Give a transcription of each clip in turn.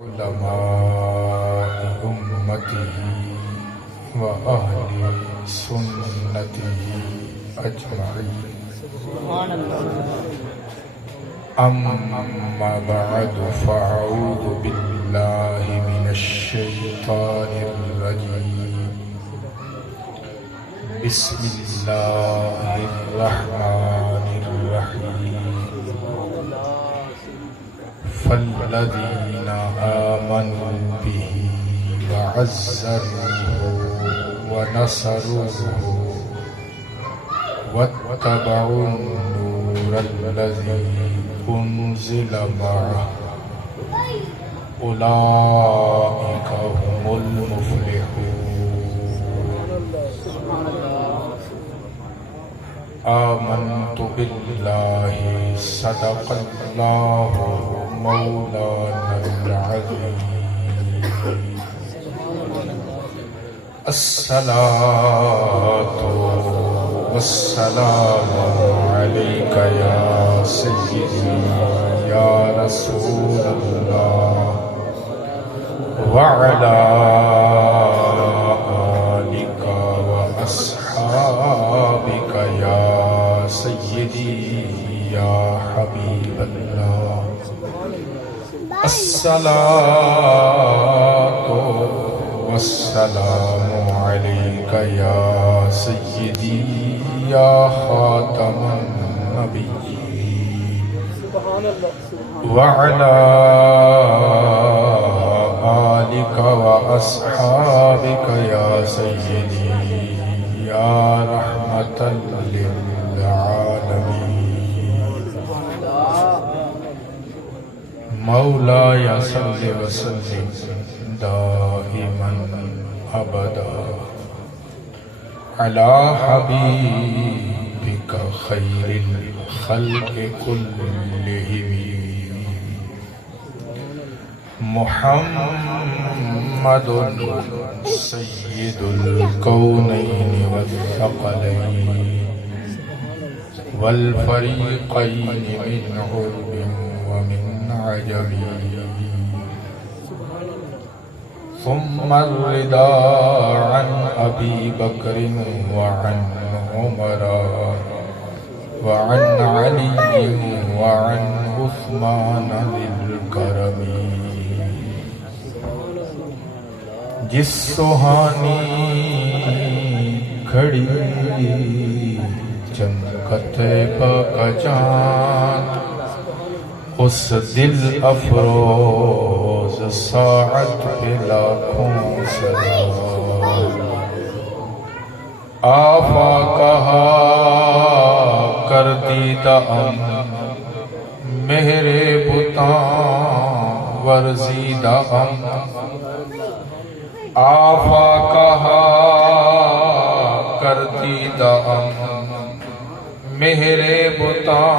علماء أمته وأهل سنته أجمعين. أما بعد فأعوذ بالله من الشيطان الرجيم. بسم الله الرحمن الرحيم. فالذين آمنوا به وعزروه ونصروه واتبعوا النور الذي أنزل معه أولئك هم المفلحون. آمنت بالله صدق الله مولانا العظيم. الصلاة والسلام عليك يا سيدي يا رسول الله وعلى آلك وأصحابك يا سيدي يا حبيب الله. الصلاة والسلام عليك يا سيدي يا خاتم النبيين وعلى آلك وأصحابك يا سيدي يا رحمة للعالمين. مولاي صل وسلم دائما أبدا على حبيبك خير الخلق كلهم محمد سيد الكونين والثقلين والفريقين من عرب ومن عجم. ثم الرضا عن أبي بكر وعن عمر وعن علي وعن عثمان ذي الكرم. جس سہانی کھڑی چمکتے کا چاند اس دل افروز ساعت پہ لاکھوں سلام. آفا کہا کر دیتا میرے بتاں ورزیدہ آفا کہا کر دیتا میرے بتاں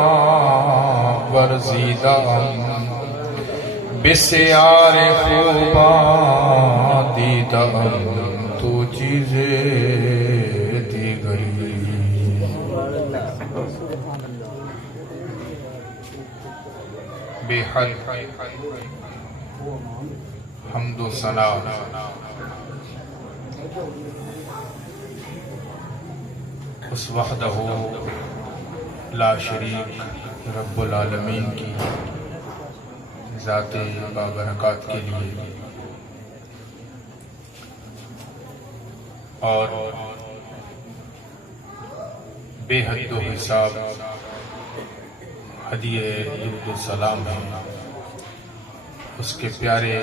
ورزیدہ بسیار خوباں دیدہ تو چیزیں دی گئی. بے حد حمد و ثنا اس وحدہ لا شریک رب العالمین کی ذات بابرکات کے لیے اور بے حد و حساب ہدیہ درود و سلام ہے اس کے پیارے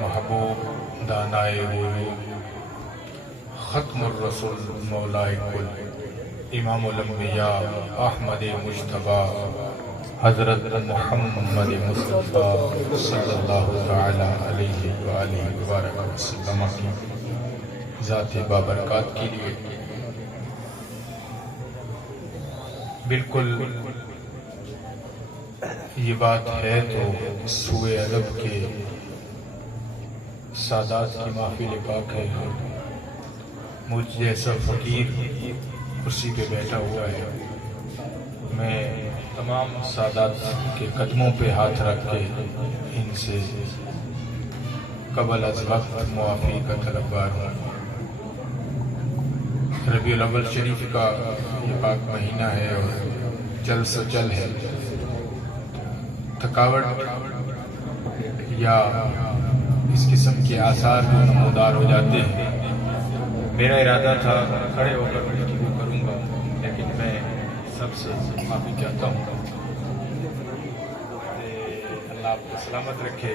محبوب دانائے غیوب ختم الرسول مولائے کل امام الانبیاء احمد مجتبیٰ حضرت محمد مصطفیٰ صلی اللہ تعالی علیہ وآلہ وسلم کی ذات بابرکات کے لیے بالکل یہ بات ہے تو سوئے ادب کے سادات کی محفل پاک ہے. مجھ جیسا فقیر کرسی پہ بیٹھا ہوا ہے. میں تمام سادات کے قدموں پہ ہاتھ رکھ کے ان سے قبل از وقت معافی کا طلبگار ہوں۔ ربیع الاول شریف کا یہ پاک مہینہ ہے اور چل سو چل ہے، تھکاوٹ یا اس قسم کے آثار جو نمودار ہو جاتے ہیں۔ میرا ارادہ تھا کھڑے ہو کر گفتگو کروں گا، لیکن میں سب سے معافی چاہتا ہوں۔ اللہ آپ کو سلامت رکھے۔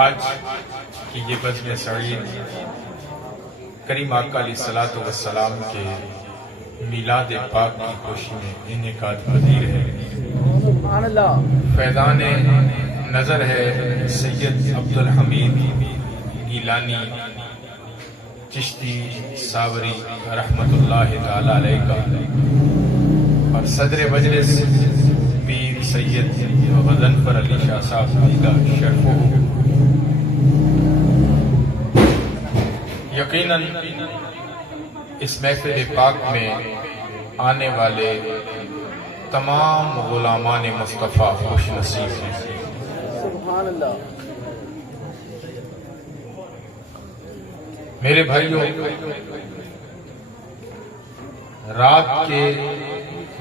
آج کی یہ بزم سعید کریم آقا علیہ الصلوۃ والسلام کے میلاد پاک کی خوشی میں انعقاد پذیر ہے۔ فیضان نظر ہے سید عبدالحمید گیلانی چشتی ساوری رحمت اللہ تعالی علیہ کا، اور صدر مجلس پیر سید غضنفر علی شاہ صاحب کا شرف ہو۔ یقیناً اس محفل پاک میں آنے والے تمام غلامان مصطفیٰ خوش نصیب ہیں۔ سبحان اللہ۔ میرے بھائیوں، رات کے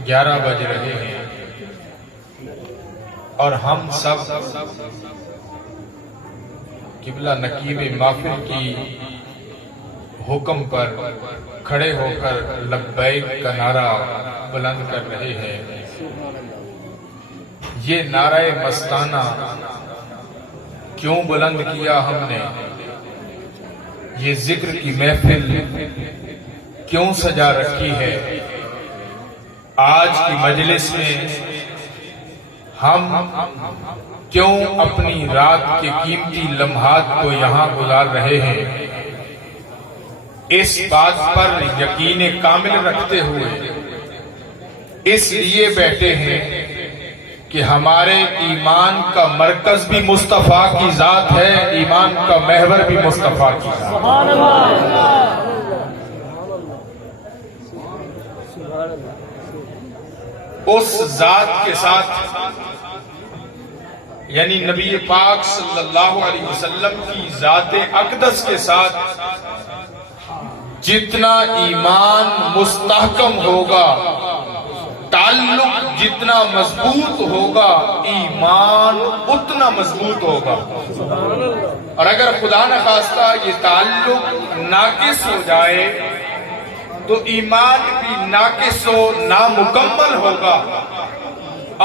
11 بج رہے ہیں اور ہم سب قبلہ نقیب محفل کی حکم پر کھڑے ہو کر لبیک کا نعرہ بلند کر رہے ہیں۔ یہ نعرہ مستانہ کیوں بلند کیا ہم نے؟ یہ ذکر کی محفل کیوں سجا رکھی ہے؟ آج کی مجلس میں ہم کیوں اپنی رات کے قیمتی لمحات کو یہاں گزار رہے ہیں؟ اس بات پر یقین کامل رکھتے ہوئے اس لیے بیٹھے ہیں کہ ہمارے ایمان کا مرکز بھی مصطفیٰ کی ذات ہے، ایمان کا محور بھی مصطفیٰ کی ذات ہے۔ اس ذات کے ساتھ یعنی نبی پاک صلی اللہ علیہ وسلم کی ذات اقدس کے ساتھ جتنا ایمان مستحکم ہوگا، تعلق جتنا مضبوط ہوگا، ایمان اتنا مضبوط ہوگا۔ اور اگر خدا نخواستہ یہ تعلق ناقص ہو جائے تو ایمان بھی ناقص و نامکمل ہوگا،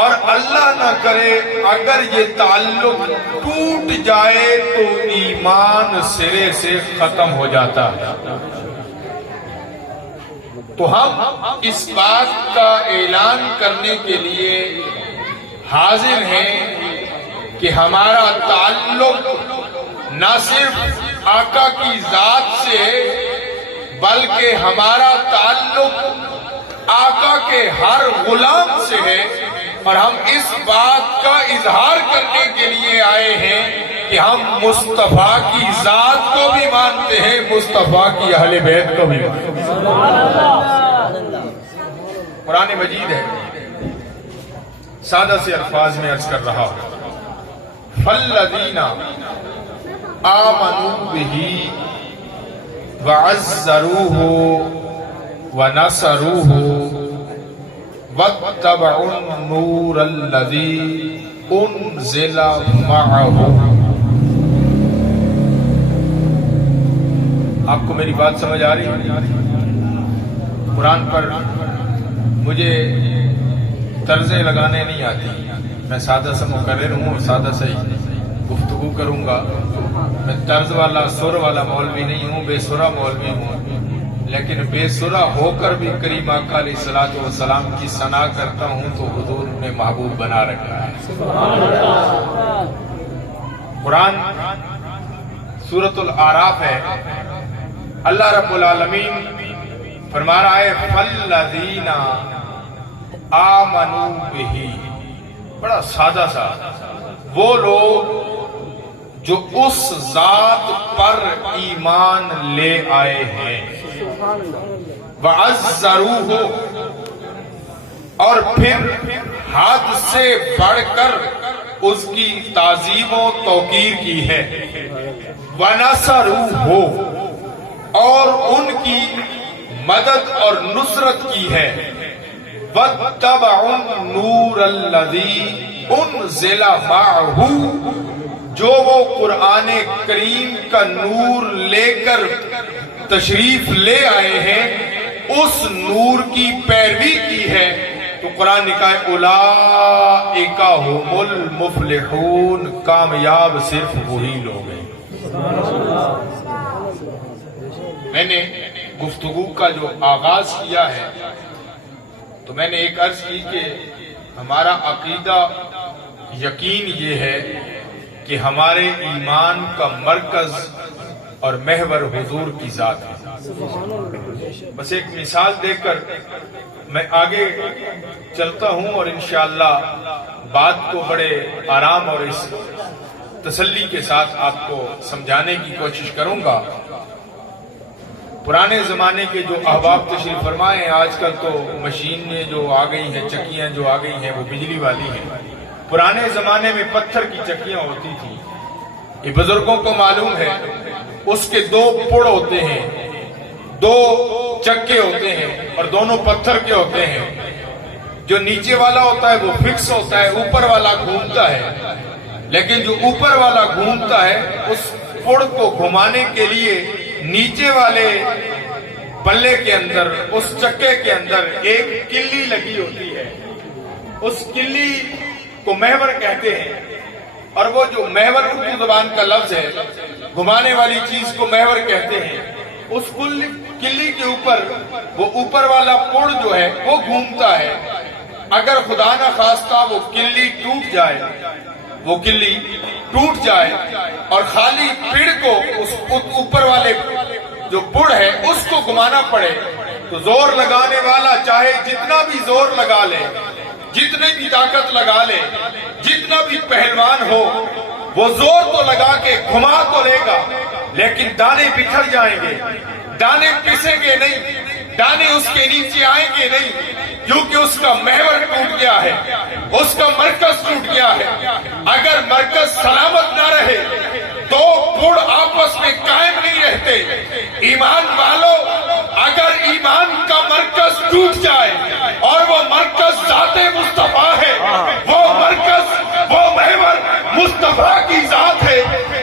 اور اللہ نہ کرے اگر یہ تعلق ٹوٹ جائے تو ایمان سرے سے ختم ہو جاتا ہے۔ تو ہم اس بات کا اعلان کرنے کے لیے حاضر ہیں کہ ہمارا تعلق نہ صرف آقا کی ذات سے بلکہ ہمارا تعلق آقا کے ہر غلام سے ہے، اور ہم اس بات کا اظہار کرنے کے لیے آئے ہیں کہ ہم مصطفیٰ کی ذات کو بھی مانتے ہیں، مصطفیٰ کی اہل بیت کو بھی مانتے ہیں۔ قرآن مجید ہے، سادہ سے الفاظ میں عرض کر رہا ہوں، فَالَّذِينَ آمَنُوا بِهِ وَعَزَّرُوهُ وَنَصَرُوهُ وَاتَّبَعُوا النُّورَ الَّذِي أُنزِلَ مَعَهُ۔ آپ کو میری بات سمجھ آ رہی ہے؟ قرآن پر مجھے طرزیں لگانے نہیں آتی، میں سادہ سا مقرر ہوں اور سادہ سے گفتگو کروں گا۔ میں طرز والا سر والا مولوی نہیں ہوں، بے سرا مولوی ہوں، لیکن بے سرا ہو کر بھی کریم آقا علیہ الصلوۃ والسلام کی ثنا کرتا ہوں تو حضور نے محبوب بنا رکھا ہے۔ قرآن سورۃ الاعراف ہے، اللہ رب العالمین فرما رہا ہے فَالَّذِينَ آمَنُوا بِهِ، بڑا سادہ سا، وہ لوگ جو اس ذات پر ایمان لے آئے ہیں، وَعَزَّرُوهُ، اور پھر حد سے بڑھ کر اس کی تعظیم و توقیر کی ہے، وَنَصَرُوهُ اور ان کی مدد اور نصرت کی ہے، وَاتَّبَعُوا النُّورَ الَّذِي أُنزِلَ مَعَهُ جو وہ قرآن کریم کا نور لے کر تشریف لے آئے ہیں اس نور کی پیروی کی ہے، تو قرآن نے کہا ہے اولئک ھم المفلحون، کامیاب صرف وہی لوگ ہیں۔ میں نے گفتگو کا جو آغاز کیا ہے تو میں نے ایک عرض کی کہ ہمارا عقیدہ یقین یہ ہے کہ ہمارے ایمان کا مرکز اور محور حضور کی ذات ہے۔ بس ایک مثال دے کر میں آگے چلتا ہوں اور انشاءاللہ بات کو بڑے آرام اور اس تسلی کے ساتھ آپ کو سمجھانے کی کوشش کروں گا۔ پرانے زمانے کے جو احباب تشریف فرمائے ہیں، آج کل تو مشینیں جو آ گئی ہیں، چکیاں جو آ گئی ہیں وہ بجلی والی ہیں، پرانے زمانے میں پتھر کی چکیاں ہوتی تھی، یہ بزرگوں کو معلوم ہے، اس کے دو پڑ ہوتے ہیں، دو چکے ہوتے ہیں اور دونوں پتھر کے ہوتے ہیں، جو نیچے والا ہوتا ہے وہ فکس ہوتا ہے، اوپر والا گھومتا ہے، لیکن جو اوپر والا گھومتا ہے اس پڑ کو گھمانے کے لیے نیچے والے پلے کے اندر، اس چکے کے اندر ایک کلی لگی ہوتی ہے، اس کلی کو محور کہتے ہیں، اور وہ جو محور اردو زبان کا لفظ ہے، گھمانے والی چیز کو محور کہتے ہیں، اس کلی کے اوپر وہ اوپر والا پڑ جو ہے وہ گھومتا ہے، اگر خدا نہ خواستہ وہ کلی ٹوٹ جائے، وہ کلی ٹوٹ جائے اور خالی پڑ کو اس اوپر والے جو پڑ ہے اس کو گھمانا پڑے، تو زور لگانے والا چاہے جتنا بھی زور لگا لے، جتنی بھی طاقت لگا لے، جتنا بھی پہلوان ہو، وہ زور تو لگا کے گھما تو لے گا لیکن دانے بکھر جائیں گے، دانے پسیں گے نہیں، دانے اس کے نیچے آئیں گے نہیں، کیونکہ اس کا محور ٹوٹ گیا ہے، اس کا مرکز ٹوٹ گیا ہے۔ اگر مرکز سلامت نہ رہے تو پڑ آپس میں قائم نہیں رہتے۔ ایمان والو، اگر ایمان کا مرکز ٹوٹ جائے اور وہ مرکز ذات مصطفیٰ ہے، وہ مرکز، وہ محور مصطفیٰ کی ذات ہے،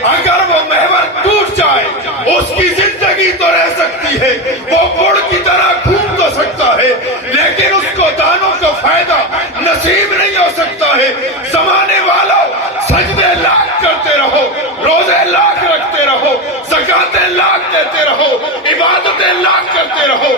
اگر وہ محور ٹوٹ جائے اس کی زندگی تو رہ سکتی ہے، وہ پڑ کی طرح گھوم تو سکتا ہے لیکن اس کو دانوں کا فائدہ نصیب نہیں ہو سکتا ہے۔ زمانے والوں، سجدے لاکھ کرتے رہو، روزے لاکھ رکھتے رہو، زکاتیں لاکھ دیتے رہو، عبادتیں لاکھ کرتے رہو،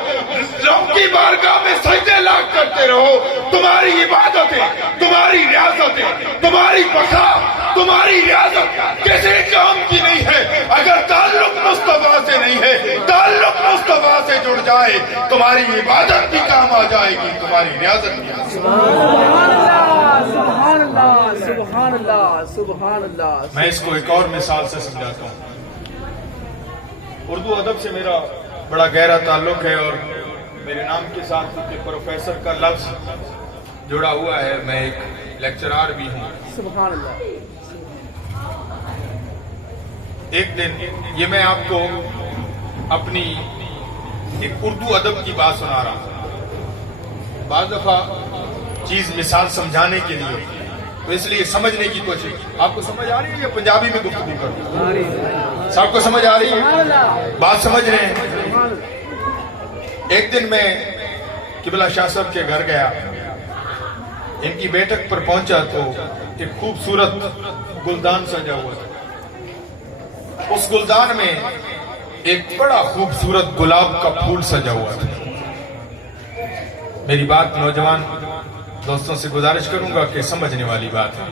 رب کی بارگاہ میں سجدے لاکھ کرتے رہو، تمہاری عبادتیں، تمہاری ریاضتیں، تمہاری بقا، تمہاری ریاضت کسی کام کی نہیں ہے اگر تعلق مصطفیٰ سے نہیں ہے۔ تعلق مصطفیٰ سے جڑ جائے تمہاری عبادت بھی کام آ جائے گی، تمہاری ریاضت بھی۔ سبحان اللہ، سبحان اللہ، سبحان اللہ، سبحان اللہ۔ میں اس کو ایک اور مثال سے سمجھاتا ہوں۔ اردو ادب سے میرا بڑا گہرا تعلق ہے اور میرے نام کے ساتھ پروفیسر کا لفظ جڑا ہوا ہے، میں ایک لیکچرار بھی ہوں۔ سبحان اللہ۔ ایک دن یہ میں آپ کو اپنی ایک اردو ادب کی بات سنا رہا ہوں۔ بعض دفعہ چیز مثال سمجھانے کے لیے ہوتی ہے تو اس لیے سمجھنے کی کوشش کی۔ آپ کو سمجھ آ رہی ہے یا پنجابی میں گفتگو کروں؟ سب کو سمجھ آ رہی ہے؟ بات سمجھ رہے ہیں؟ ایک دن میں قبلہ شاہ صاحب کے گھر گیا، ان کی بیٹھک پر پہنچا تو ایک خوبصورت گلدان سجا ہوا تھا۔ اس گلدان میں ایک بڑا خوبصورت گلاب کا پھول سجا ہوا تھا۔ میری بات نوجوان دوستوں سے گزارش کروں گا کہ سمجھنے والی بات ہے۔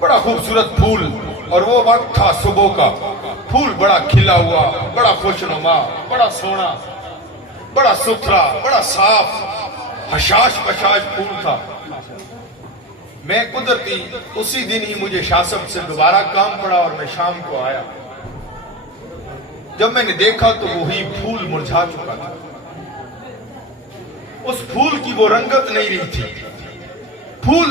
بڑا خوبصورت پھول، اور وہ وقت تھا صبح کا، پھول بڑا کھلا ہوا، بڑا خوشنما، بڑا سونا، بڑا ستھرا، بڑا صاف، حشاش بشاش پھول تھا۔ میں قدرتی اسی دن ہی مجھے شاہ صاحب سے دوبارہ کام پڑا اور میں شام کو آیا۔ جب میں نے دیکھا تو وہی پھول مرجھا چکا تھا، اس پھول کی وہ رنگت نہیں رہی تھی، پھول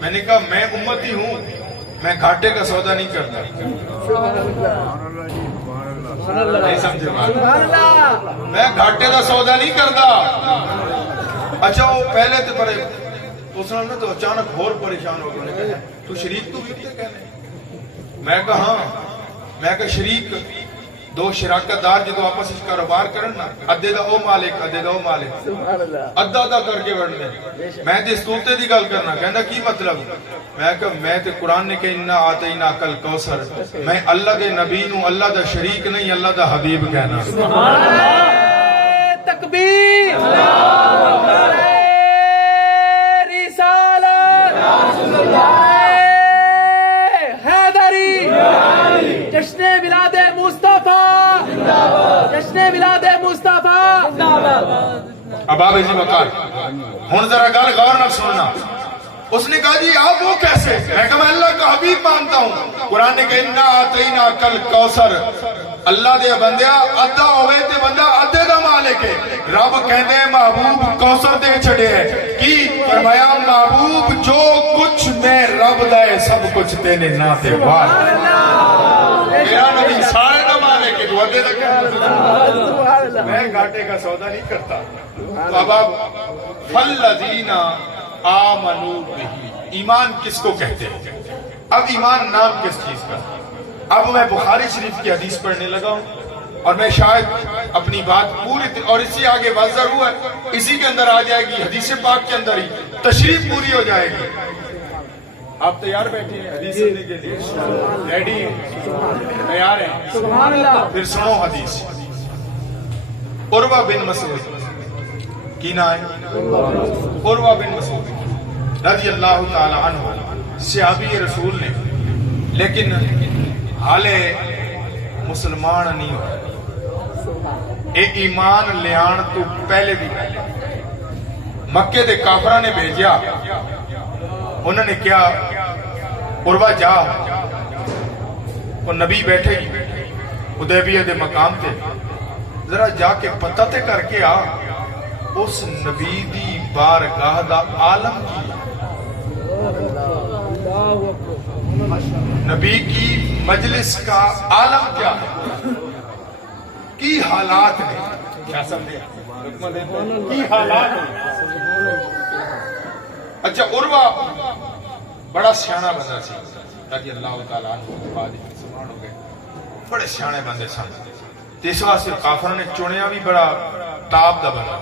میں نے کہا میں امتی ہوں، میں گھاٹے کا سودا نہیں کرتا. نہیں سمجھے بات؟ میں گھاٹے کا سودا نہیں کرتا. اچھا وہ پہلے تو بڑے اس نے تو اچانک اور پریشان ہو گئے. تو شریک تو بھی تھے کہنے. میں کہا ہاں. میں کہا شریک دو شراکت دار جدو آپس اس کاروبار کرن نا ادھے دا او مالک ادھے دا او مالک ادھا ادھا کر کے بڑھنے. میں تے استوتے دی گل کرنا کہندا کی مطلب. میں کہا میں تے قرآن نے کہ انا آتینا کل کوثر. میں اللہ دے نبی نو اللہ دا شریک نہیں اللہ دا حبیب کہنا. تکبیر جشن میلاد مصطفیٰ جشن میلاد مصطفیٰ. اب آپ اسی وقار ہون ذرا گل غور نہ سننا. اس نے کہا جی آپ وہ کیسے. میں کہا میں اللہ کا حبیب مانتا ہوں. قرآن نے کہا انا آتینا کل کوثر. اللہ دے بندیا ادھا ہوئے تے بندہ ادھے دا مالک ہے. رب کہنے محبوب کوثر دے چھڑے ہے کی فرمایا محبوب جو کچھ میں رب دے سب کچھ تینے نہ تے وار. میرا نبی سارے دا مالک ہے تو ادھے دا کہنے. میں گھاٹے کا سودا نہیں کرتا. تو اب آپ فالذین آمنوا بہ. ایمان کس کو کہتے ہیں؟ اب ایمان نام کس چیز کا؟ اب میں بخاری شریف کی حدیث پڑھنے لگا ہوں اور میں شاید اپنی بات پوری اور اسی آگے واضح ہوا ہے اسی کے اندر آ جائے گی. حدیث پاک کے اندر ہی تشریف پوری ہو جائے گی. آپ تیار بیٹھے ہیں حدیث سننے کے لیے؟ ریڈی ہیں؟ تیار ہیں؟ سبحان اللہ. پھر سنو حدیث. عروہ بن مسعود کی نام ہے عروہ بن مسعود رضی اللہ تعالی عنہ صحابی رسول نے لیکن حالے مسلمان نہیں ہو. اے ایمان لیان تو پہلے بھی مکے دے کافرہ نے بھیجیا. انہوں نے کیا عروہ جا وہ نبی بیٹھے ہی حدیبیہ دے مقام تے ذرا جا کے پتہ تے کر کے آ اس نبی دی بارگاہ دا عالم کی نبی کی مجلس کا عالم کیا ہے کی حالات نے کیا سمجھے کی حالات نے. اچھا عروہ بڑا سیاںا بندہ سی رضی اللہ تعالیٰ عنہ بعد مسلمان ہو گئے. بڑے سیانے بندے سن. اس واسطے کافر نے چنیا بھی بڑا تاب دا بندہ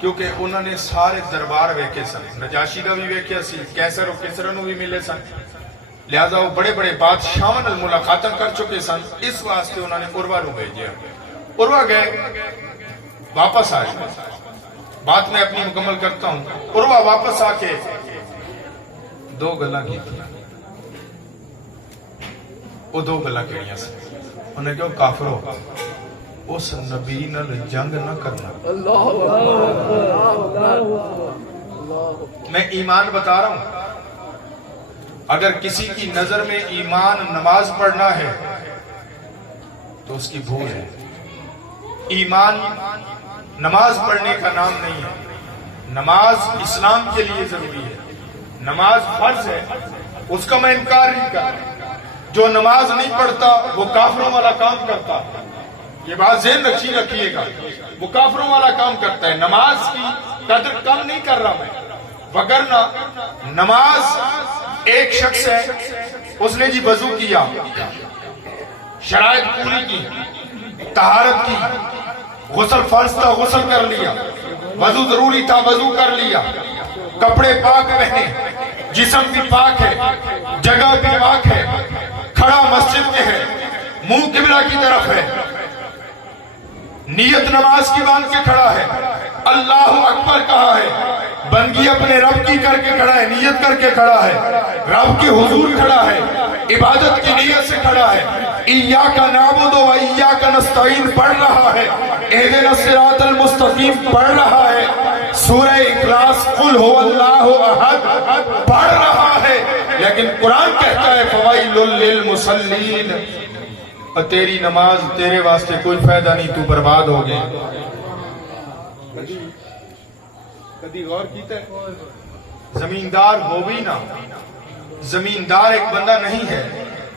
کیونکہ انہوں نے سارے دربار ویکھے سن. نجاشی دا بھی ویکھیا سی کیسر و کسرا نو بھی ملے سن. لہذا وہ بڑے بڑے بادشاہاں نال ملاقاتاں کر چکے سن. اس واسطے انہوں نے عروہ نو بھیجیا. عروہ گئے واپس آئے. بات میں اپنی مکمل کرتا ہوں. عروہ واپس آ کے دو گلاں کی وہ دو گلاں کیڑیاں سے. انہوں نے کہا کافرو اس نبی نال جنگ نہ کرنا. میں ایمان بتا رہا ہوں. اگر کسی کی نظر میں ایمان نماز پڑھنا ہے تو اس کی بھول ہے. ایمان نماز پڑھنے کا نام نہیں ہے. نماز اسلام کے لیے ضروری ہے. نماز فرض ہے اس کا میں انکار نہیں کرتا. جو نماز نہیں پڑھتا وہ کافروں والا کام کرتا. یہ بات ذہن رکھیے گا. وہ کافروں والا کام کرتا ہے. نماز کی قدر کم نہیں کر رہا میں وگرنہ نماز ایک شخص ہے اس نے جی وضو کیا شرائط پوری کی طہارت کی غسل فرض تھا غسل کر لیا وضو ضروری تھا وضو کر لیا کپڑے پاک پہنے جسم بھی پاک ہے جگہ بھی پاک ہے کھڑا مسجد میں ہے منہ قبلہ کی طرف ہے نیت نماز کی باندھ کے کھڑا ہے اللہ اکبر کہا ہے بندگی اپنے رب کی کر کے کھڑا ہے نیت کر کے کھڑا ہے رب کے حضور کھڑا ہے عبادت کی نیت سے کھڑا ہے ایاک نعبد و ایاک نستعین پڑھ رہا ہے اہدنا الصراط المستقیم پڑھ رہا ہے سورہ اخلاص قل هو اللہ احد پڑھ رہا ہے لیکن قرآن کہتا ہے فوائل للمصلین اور تیری نماز تیرے واسطے کوئی فائدہ نہیں تو برباد ہو گئے. کدی غور کیتا ہے زمیندار ہو بھی نہ، زمیندار ایک بندہ نہیں ہے،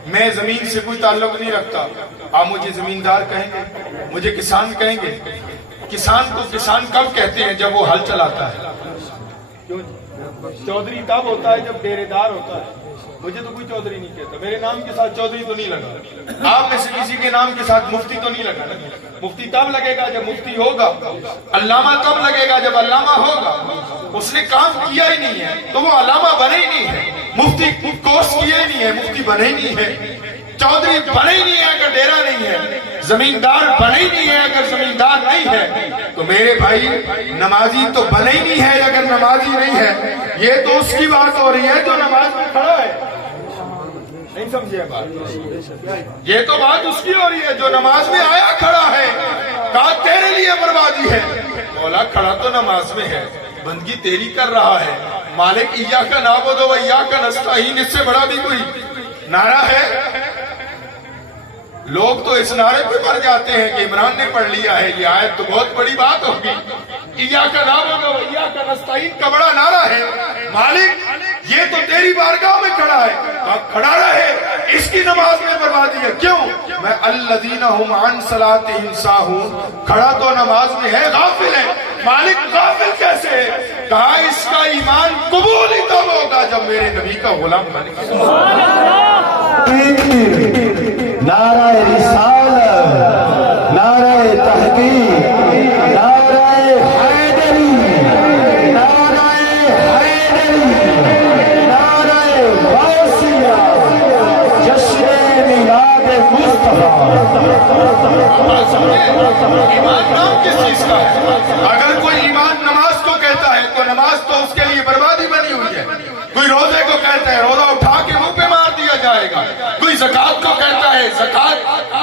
میں زمین سے کوئی تعلق نہیں رکھتا، آپ مجھے زمیندار کہیں گے، مجھے کسان کہیں گے۔ کسان کو کسان کب کہتے ہیں؟ جب وہ ہل چلاتا ہے۔ چودھری تب ہوتا ہے جب ڈیرے دار ہوتا ہے۔ مجھے تو کوئی چودھری نہیں کہتا، میرے نام کے ساتھ چودھری تو نہیں لگا، آپ میں سے کسی کے نام کے ساتھ مفتی تو نہیں لگا۔ مفتی تب لگے گا جب مفتی ہوگا، علامہ تب لگے گا جب علامہ ہوگا۔ اس نے کام کیا ہی نہیں ہے تو وہ علامہ بنے ہی نہیں ہے، مفتی کورس کیے ہی نہیں ہے، مفتی بنے ہی نہیں ہے، چودھری بنے ہی نہیں ہے اگر ڈیرا نہیں ہے، زمیندار بنے ہی نہیں ہے اگر زمیندار نہیں ہے۔ تو میرے بھائی نمازی تو بنے ہی نہیں ہے اگر نمازی نہیں ہے۔ یہ تو اس کی بات ہو رہی ہے جو نماز میں کھڑا ہے، نہیں سمجھے بات؟ یہ تو بات اس کی ہو رہی ہے جو نماز میں آیا کھڑا ہے، کہا تیرے لیے بربادی ہے، مولا کھڑا تو نماز میں ہے، بندگی تیری کر رہا ہے، مالک ایاک نعبد و ایاک نستعین، اس سے بڑا بھی کوئی نعرہ ہے؟ لوگ تو اس نعرے پہ مر جاتے ہیں کہ عمران نے پڑھ لیا ہے، یہ آیت تو بہت بڑی بات ہوگی، ایاک نعبد و ایاک نستعین کا بڑا نعرہ ہے، مالک یہ تو تیری بارگاہ میں کھڑا ہے، اب کھڑا رہے، اس کی نماز میں بربادی ہے، کیوں؟ میں الذین هم عن صلاتهم ساہون، کھڑا تو نماز میں ہے، غافل ہے، مالک غافل کیسے ہے؟ کہا اس کا ایمان قبول ہی تب ہوگا جب میرے نبی کا غلام بنے گا۔ سبحان اللہ، نعرہ رسالت، نعرہ تحقیق، نعرہ حیدری، نعرہ حیدری، نعرہ غوثیہ، جشن میلاد مصطفیٰ۔ ایمان نام کس چیز کا ہے؟ اگر کوئی ایمان نماز کو کہتا ہے تو نماز تو اس کے لیے بربادی بنی ہوئی ہے، کوئی روزے کو کہتا ہے روزہ اٹھا کے منہ پہ مار دیا جائے گا، کوئی زکات کو کہتا ہے زکات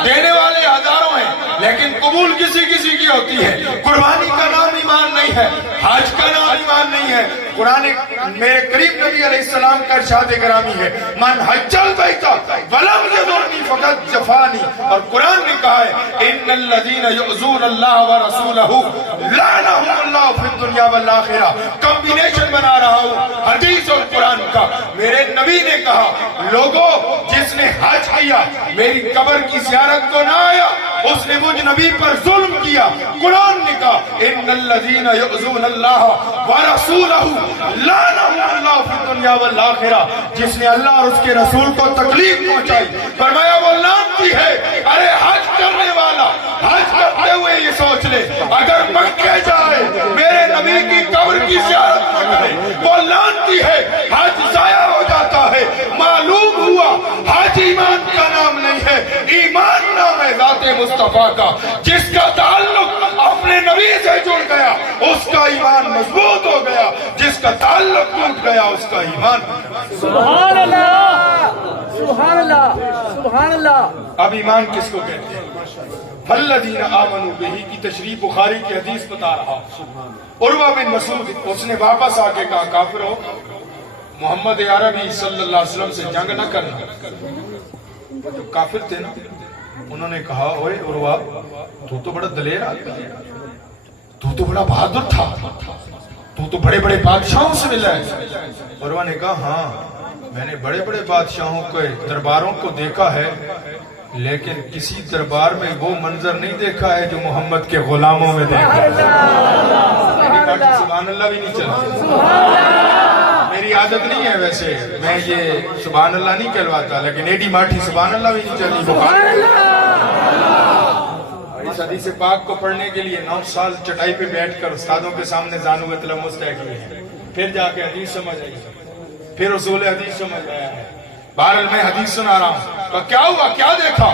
دینے والے ہزاروں ہیں لیکن قبول کسی کسی کی ہوتی ہے، قربانی کا نام ایمان نہیں ہے، حج کا نام ایمان نہیں ہے۔ قرآن میرے قریب نبی علیہ السلام کا ارشاد گرامی ہے، من حج البیت ولم یضرنی فقد جفانی، اور قرآن نے کہا ہے ان الذین یؤذون اللہ ورسولہ لعنہم اللہ فی الدنیا والآخرہ۔ کمبینیشن بنا رہا ہوں حدیث اور قرآن کا۔ میرے نبی نے کہا لوگوں جس نے حج کیا میری قبر کی زیارت کو نہ آیا اس نے مجھ نبی پر ظلم کیا۔ قرآن نے کہا ان الذین یؤذون اللہ ورسولہ لعنہم اللہ فی الدنیا والآخرہ، جس نے اللہ اور اس کے رسول کو تکلیف پہنچائی فرمایا وہ لعنتی ہے۔ ارے حج کرنے والا حج کرتے ہوئے یہ سوچ لے اگر مکے جائے میرے نبی کی قبر کی زیارت نہ کرے وہ لعنتی ہے، حج ضائع ہو جاتا ہے۔ معلوم ہوا حج ایمان کا نام نہیں ہے، ایمان نام ہے ذات مصطفیٰ کا۔ جس کا تعلق اپنے نبی سے جڑ گیا اس کا ایمان مضبوط ہو گیا، جس کا تعلق ٹوٹ گیا اس کا ایمان۔ سبحان اللہ، سبحان اللہ، سبحان اللہ۔ اب ایمان کس کو کہتے ہیں؟ فالذین آمنوا بہ کی تشریح بخاری کی حدیث بتا رہا۔ عروہ بن مسعود اس نے واپس آ کے کہا کافر ہو، محمد عربی صلی اللہ علیہ وسلم سے جنگ نہ کرنا۔ جو کافر تھے نا انہوں نے کہا اوے عروہ تو بڑا دلیر آدمی ہے، تو بڑا بہادر تھا، تو بڑے بڑے بادشاہوں سے ملا ہے۔ عروہ نے کہا ہاں میں نے بڑے بڑے بادشاہوں کے درباروں کو دیکھا ہے لیکن کسی دربار میں وہ منظر نہیں دیکھا ہے جو محمد کے غلاموں میں دیکھا ہے۔ سبحان اللہ بھی نہیں چلا، میری عادت نہیں ہے ویسے، میں یہ سبحان اللہ نہیں کہلواتا لیکن ایڈی ماٹھی سبحان اللہ بھی نہیں چلی۔ بخاری اس حدیث پاک کو پڑھنے کے لیے 9 سال چٹائی پہ بیٹھ کر استادوں کے سامنے زانو و تلمس طے کیے ہیں، پھر جا کے حدیث سمجھ آئی، پھر اصول حدیث سمجھ آیا ہے۔ بہرحال میں حدیث سنا رہا ہوں تو کیا ہوا، کیا دیکھا؟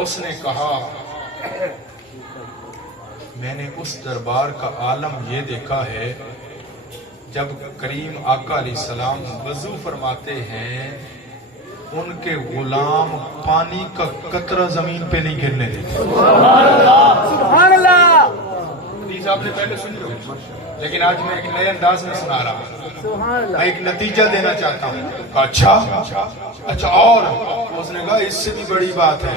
اس نے کہا میں نے اس دربار کا عالم یہ دیکھا ہے جب کریم آقا علیہ السلام وضو فرماتے ہیں ان کے غلام پانی کا قطرہ زمین پہ نہیں گرنے دیتے۔ سبحان اللہ۔ حدیث آپ نے پہلے سنی ہو لیکن آج میں ایک نئے انداز میں سنا رہا ہوں، میں ایک نتیجہ دینا چاہتا ہوں۔ اچھا اور اس نے کہا اس سے بھی بڑی بات ہے۔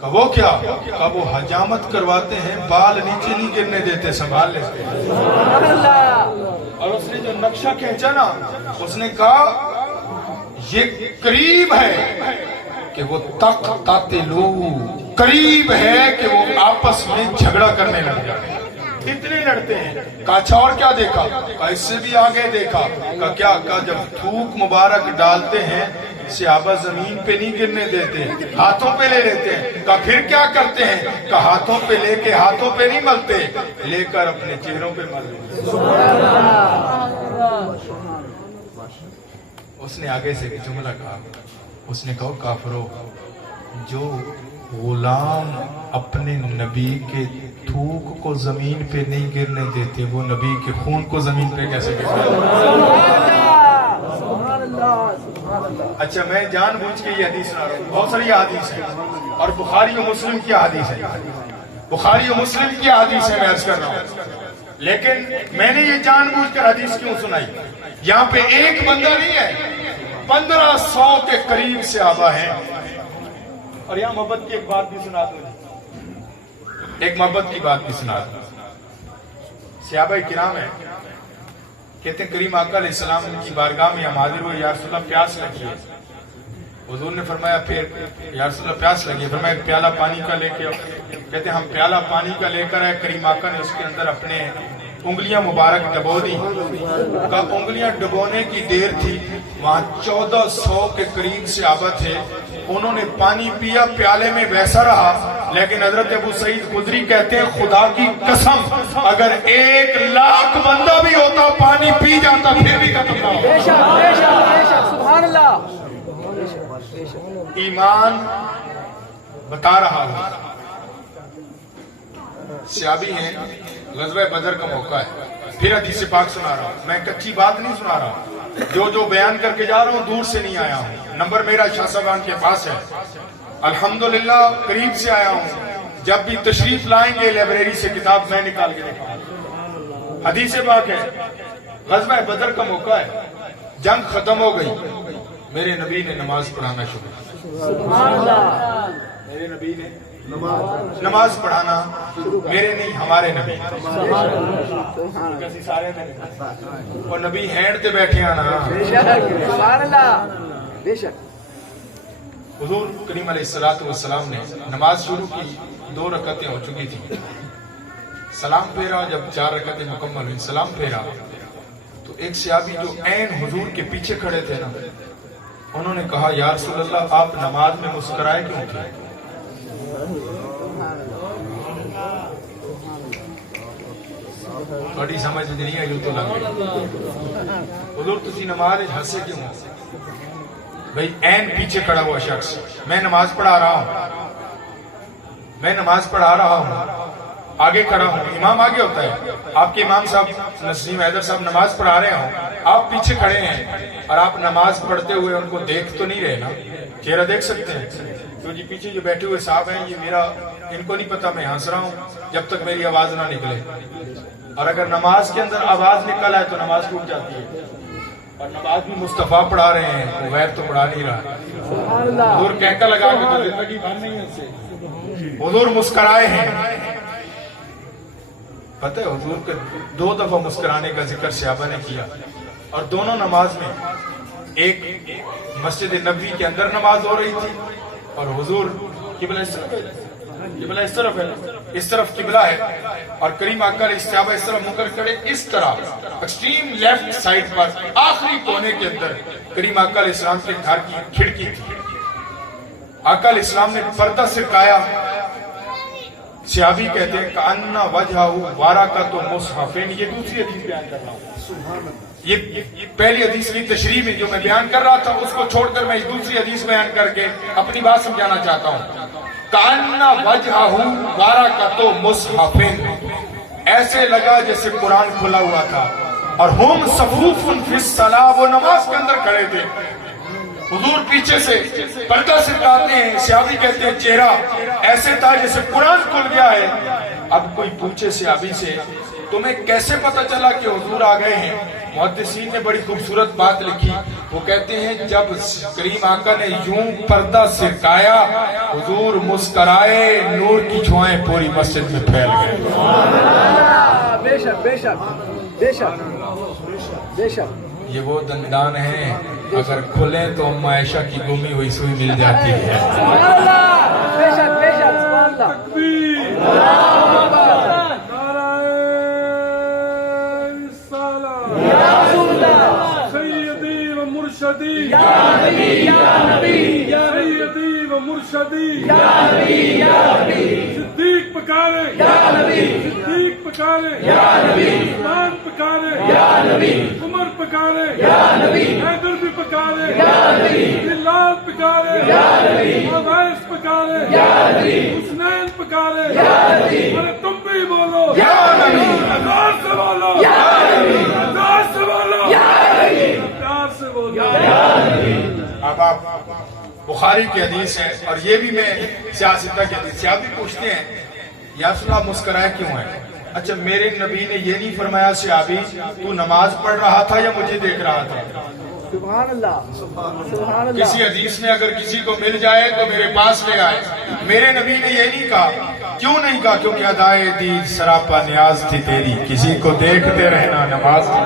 کہا وہ کیا؟ کہا وہ حجامت کرواتے ہیں بال نیچے نہیں گرنے دیتے، سنبھال لیتے ہیں۔ اور اس نے جو نقشہ کھینچا نا، اس نے کہا یہ قریب ہے کہ وہ تقتتلو، قریب ہے کہ وہ آپس میں جھگڑا کرنے لگ جائے، اتنے لڑتے ہیں۔ کہا اچھا اور کیا دیکھا؟ کہا اس سے بھی آگے دیکھا۔ کہا کیا؟ کہا جب تھوک مبارک ڈالتے ہیں صحابہ زمین پہ نہیں گرنے دیتے، ہاتھوں پہ لے لیتے ہیں۔ کہا پھر کیا کرتے ہیں؟ کہا ہاتھوں پہ لے کے ہاتھوں پہ نہیں ملتے، لے کر اپنے چہروں پہ مل لیتے۔ اس نے آگے سے ایک جملہ کہا، اس نے کہا کافرو، جو غلام اپنے نبی کے تھوک کو زمین پہ نہیں گرنے دیتے، وہ نبی کے خون کو زمین پہ کیسے گرنے دیتے؟ اچھا میں جان بوجھ کے یہ حدیث سنا رہا ہوں، بہت ساری حدیث ہے اور بخاری و مسلم کی حدیث ہے، بخاری و مسلم کی حدیث ہے، میں عرض کر رہا ہوں۔ لیکن میں نے یہ جان بوجھ کر حدیث کیوں سنائی؟ یہاں پہ ایک بندہ نہیں ہے، 1500 کے قریب صحابہ ہیں۔ اور یہاں محبت کی ایک بات بھی سنا دوں، ایک محبت کی بات بھی سنا دوں۔ صحابہ کرام ہیں، کہتے ہیں کریم آقا علیہ السلام کی بارگاہ میں ہم حاضر ہوئے، یا رسول اللہ پیاس لگی ہے۔ حضور نے فرمایا پھر یا رسول اللہ پیاس لگی ہے، فرمایا ایک پیالہ پانی کا لے کے آؤ۔ کہتے ہیں ہم پیالہ پانی کا لے کر آئے، کریم آقا نے اس کے اندر اپنے انگلیاں مبارک ڈبو دی۔ کا انگلیاں ڈبونے کی دیر تھی، وہاں 1400 کے قریب صحابہ تھے، انہوں نے پانی پیا، پیالے میں ویسا رہا، لیکن حضرت ابو سعید خدری کہتے ہیں خدا کی قسم اگر 1,00,000 بندہ بھی ہوتا پانی پی جاتا پھر بھی ختم نہ ہوتا۔ بے شک بے شک بے شک، سبحان اللہ۔ ایمان بتا رہا ہوں، صحابی ہیں، غزوہ بدر کا موقع ہے، پھر حدیث پاک سنا رہا ہوں، میں کچی بات نہیں سنا رہا، جو بیان کر کے جا رہا ہوں دور سے نہیں آیا ہوں، نمبر میرا شاہ صاحبان کے پاس ہے، الحمدللہ قریب سے آیا ہوں، جب بھی تشریف لائیں گے لائبریری سے کتاب میں نکال کے دکھاؤں۔ حدیث پاک ہے، غزوہ بدر کا موقع ہے، جنگ ختم ہو گئی، میرے نبی نے نماز پڑھانا شروع کیا، سبحان اللہ۔ میرے نبی نے نماز پڑھانا، میرے نہیں ہمارے نبی، کسی سارے نے، اور نبی ہینڈ تے بیٹھے آنا، بے شک سبحان اللہ، بے شک۔ حضور کریم علیہ السلام نے نماز شروع کی، 2 رکعتیں ہو چکی تھی، سلام پھیرا، جب 4 رکعتیں مکمل ہوئی سلام پھیرا تو ایک صحابی جو عین حضور کے پیچھے کھڑے تھے نا، انہوں نے کہا یا رسول اللہ آپ نماز میں مسکرائے کیوں تھے؟ تھوڑی سمجھ نہیں آئی تو لگے حضور تسی نماز ہنسے کیوں؟ بھئی عین پیچھے کھڑا ہوا شخص، میں نماز پڑھا رہا ہوں، میں نماز پڑھا رہا ہوں، آگے کھڑا ہوں، امام آگے ہوتا ہے، آپ کے امام صاحب نسیم حیدر صاحب نماز پڑھا رہے ہوں، آپ پیچھے کھڑے ہیں اور آپ نماز پڑھتے ہوئے ان کو دیکھ تو نہیں رہے نا، چہرہ دیکھ سکتے ہیں؟ تو جی پیچھے جو بیٹھے ہوئے صاحب ہیں، یہ میرا ان کو نہیں پتا میں ہنس رہا ہوں جب تک میری آواز نہ نکلے، اور اگر نماز کے اندر آواز نکل آئے تو نماز ٹوٹ جاتی ہے، اور نماز بھی مصطفیٰ پڑھا رہے ہیں، غیر تو پڑھا نہیں رہا۔ حضور کہکا لگا کے تو زندگی بھر نہیں ہے اس سے، حضور مسکرائے ہیں، پتہ ہے حضور کے 2 دفعہ مسکرانے کا ذکر صحابہ نے کیا، اور دونوں نماز میں ایک مسجد نبوی کے اندر نماز ہو رہی تھی اور حضور قبلہ اس طرف ہے، قبلہ اس طرف ہے، اس طرف قبلہ ہے، اور کریم آقا علیہ السلام اس طرف منکر کھڑے، اس طرح ایکسٹریم لیفٹ سائڈ پر آخری کونے کے اندر کریم آقا علیہ السلام کے گھر کی کھڑکی تھی، آقا علیہ السلام نے پردہ سرکایا، صحابی کہتے ہیں کأن وجہہ وارقۃ مصحفین، یہ دوسری حدیث بیان کر رہا ہوں، یہ پہلی حدیث کی تشریح میں جو میں بیان کر رہا تھا اس کو چھوڑ کر میں دوسری حدیث بیان کر کے اپنی بات سمجھانا چاہتا ہوں، کأن وجہہ وارقۃ مصحفین، ایسے لگا جیسے قرآن کھلا ہوا تھا، اور ہم صفوف فی الصلاۃ، وہ نماز کے اندر کھڑے تھے، حضور پیچھے سے پردہ سرکاتے ہیں، صحابی کہتے ہیں چہرہ ایسے تھا جیسے قرآن کھل گیا ہے۔ اب کوئی پوچھے صحابی سے تمہیں کیسے پتا چلا کہ حضور آ گئے ہیں؟ محدثین نے بڑی خوبصورت بات لکھی، وہ کہتے ہیں جب کریم آقا نے یوں پردہ سرکایا حضور مسکرائے، نور کی چھوائیں پوری مسجد میں پھیل گئے۔ بے شک بے شک بے شک۔ بے شک یہ وہ دندان ہیں اگر کھلیں تو اما عائشہ کی گمی ہوئی سوئی مل جاتی ہے. سبحان اللہ بے شک سبحان اللہ سیدی و مرشدی یا نبی یا نبی یا سیدی و مرشدی نبی یا نبی صدیق پکارے یا نبی صدیق پکارے یا نبی عثمان پکارے یا نبی عمر پکارے یا نبی حیدر بھی پکارے یا نبی بلال پکارے یا نبی اویس پکارے یا نبی حسنین پکارے یا نبی ارے تم بھی بولو یا نبی ہزار سے بولو یا نبی ہزار سے بولو یا نبی پیار سے بولو. اب آپ بخاری کی حدیث ہے اور یہ بھی میں سیاستہ کی حدیث سے آپ بھی پوچھتے ہیں یا رسول اللہ مسکرائے کیوں ہیں؟ اچھا میرے نبی نے یہ نہیں فرمایا صحابی تو نماز پڑھ رہا تھا یا مجھے دیکھ رہا تھا؟ سبحان اللہ سبحان اللہ کسی حدیث میں اگر کسی کو مل جائے تو میرے پاس لے آئے. میرے نبی نے یہ نہیں کہا. کیوں نہیں کہا؟ کیونکہ ادائے دید سراپا نیاز تھی تیری, کسی کو دیکھتے رہنا نماز تھی.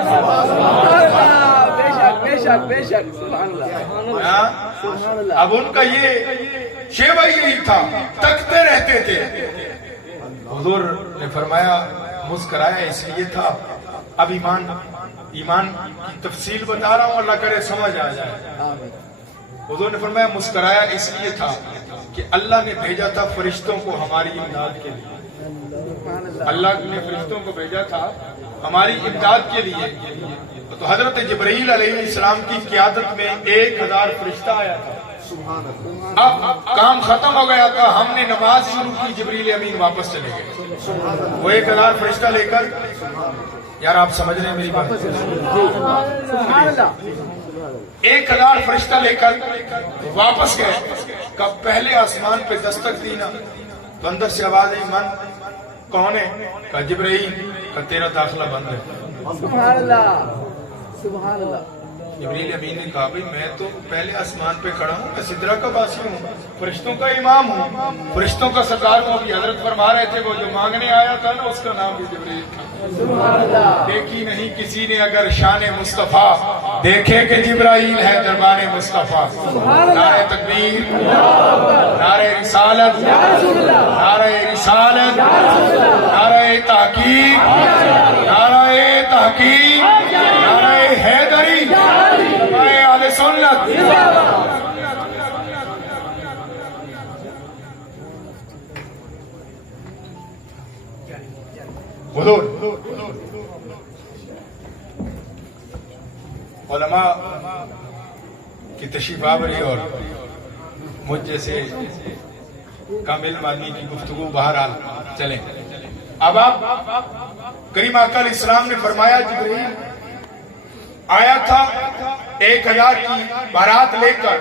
بے شک بے شک سبحان اللہ سبحان اللہ. اب ان کا یہ شیوہ یہی تھا, تکتے رہتے تھے. حضور نے فرمایا مسکرایا اس لیے تھا. اب ایمان کی تفصیل بتا رہا ہوں, اللہ کرے سمجھ آ جائے. حضور نے فرمایا مسکرایا اس لیے تھا کہ اللہ نے بھیجا تھا فرشتوں کو ہماری امداد کے لیے. اللہ نے فرشتوں کو بھیجا تھا ہماری امداد کے لیے. تو حضرت جبرائیل علیہ السلام کی قیادت میں 1000 فرشتہ آیا تھا. اب کام ختم ہو گیا تھا, ہم نے نماز شروع کی, جبرائیل امین واپس چلے گئے. وہ 1000 فرشتہ لے کر, یار آپ سمجھ رہے ہیں میری بات, سبحان اللہ 1000 فرشتہ لے کر واپس گئے. کب پہلے آسمان پہ دستک دی نا تو اندر سے آواز آئی, من کون ہے؟ کہا جبرائیل. کہا تیرا داخلہ بند ہے. سبحان اللہ سبحان اللہ. جبرائیل امین نے کہا بھئی میں تو پہلے آسمان پہ کھڑا ہوں, میں سدرہ کا باسی ہوں, فرشتوں کا امام ہوں, فرشتوں کا سردار ہوں. ابھی حضرت فرما رہے تھے وہ جو مانگنے آیا تھا نا اس کا نام بھی جبرائیل تھا. سبحان اللہ. دیکھی نہیں کسی نے اگر شان مصطفیٰ, دیکھے کہ جبرائیل ہے دربار مصطفیٰ. نعرہ تکبیر, نعرہ رسالت, نعرہ رسالت, نعرہ تحقیق, نعرہ تحقیق, نعرہ حیدری, نعرہ اہل سنت. حضور علماء کی تشریف آوری اور مجھ جیسے کامل آدمی کی گفتگو بہرحال چلیں. اب آپ کریم آقا علیہ السلام نے فرمایا جبرائیل آیا تھا 1000 کی بارات لے کر,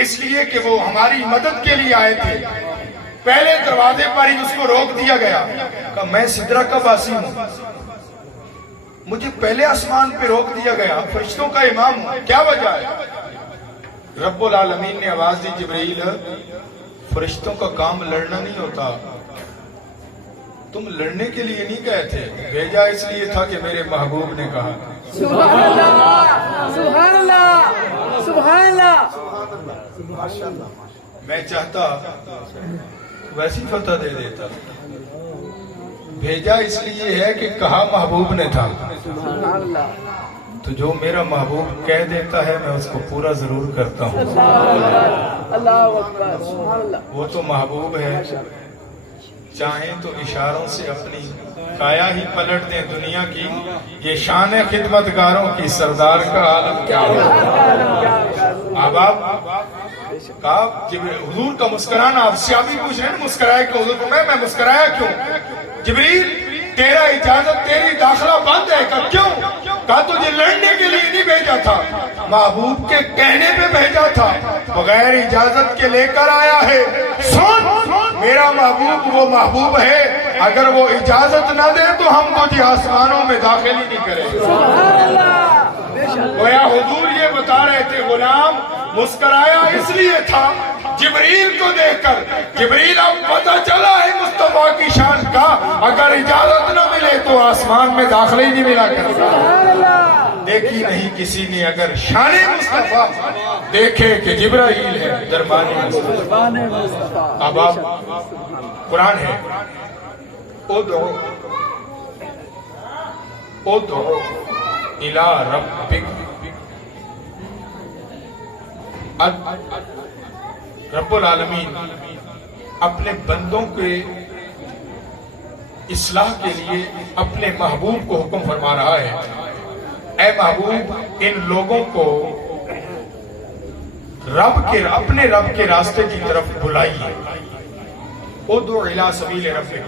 اس لیے کہ وہ ہماری مدد کے لیے آئے تھے. پہلے دروازے پر ہی اس کو روک دیا گیا. کہا میں سدرہ کا باسی ہوں, مجھے پہلے آسمان پہ روک دیا گیا, فرشتوں کا امام ہوں, کیا وجہ ہے؟ رب العالمین نے آواز دی جبرائیل فرشتوں کا کام لڑنا نہیں ہوتا, تم لڑنے کے لیے نہیں گئے تھے, بھیجا اس لیے تھا کہ میرے محبوب نے کہا. سبحان اللہ سبحان اللہ سبحان اللہ. میں چاہتا ویسی فتح دے دیتا, بھیجا اس لیے ہے کہ کہا محبوب نے تھا. سبحان اللہ. تو جو میرا محبوب کہہ دیتا ہے میں اس کو پورا ضرور کرتا ہوں. اللہ اکبر سبحان اللہ. وہ تو محبوب ہے, چاہیں تو اشاروں سے اپنی کایا ہی پلٹ دیں دنیا کی. یہ شان خدمتگاروں کی سردار کا عالم کیا ہو. اب آپ کہا حضور کا مسکرانا, آپ سے ابھی پوچھ رہے ہیں مسکرائے کہ حضور کو میں مسکرایا کیوں؟ جبرائیل تیرا اجازت تیری داخلہ بند ہے. کہا کیوں؟ کہا تجھے لڑنے کے لیے نہیں بھیجا تھا, محبوب کے کہنے پہ بھیجا تھا, بغیر اجازت کے لے کر آیا ہے. سن میرا محبوب وہ محبوب ہے, اگر وہ اجازت نہ دے تو ہم تجھے آسمانوں میں داخل ہی نہیں کریں. سبحان اللہ بے شک گویا حضور یہ بتا رہے تھے غلام مسکرایا اس لیے تھا جبریل کو دیکھ کر، جبریل اب پتہ چلا ہے مصطفیٰ کی شان کا، اگر اجازت نہ ملے تو آسمان میں داخلہ ہی نہیں ملا کرتا۔ دیکھی نہیں کسی نے اگر شان مصطفیٰ دیکھے کہ جبرائیل ہے دربان مصطفیٰ۔ اب آپ قرآن ہے ادعو الی ربک، رب العالمین اپنے بندوں کے اصلاح کے لیے اپنے محبوب کو حکم فرما رہا ہے، اے محبوب ان لوگوں کو اپنے رب کے راستے کی طرف بلائیے۔ ادعو الی سبیل ربک،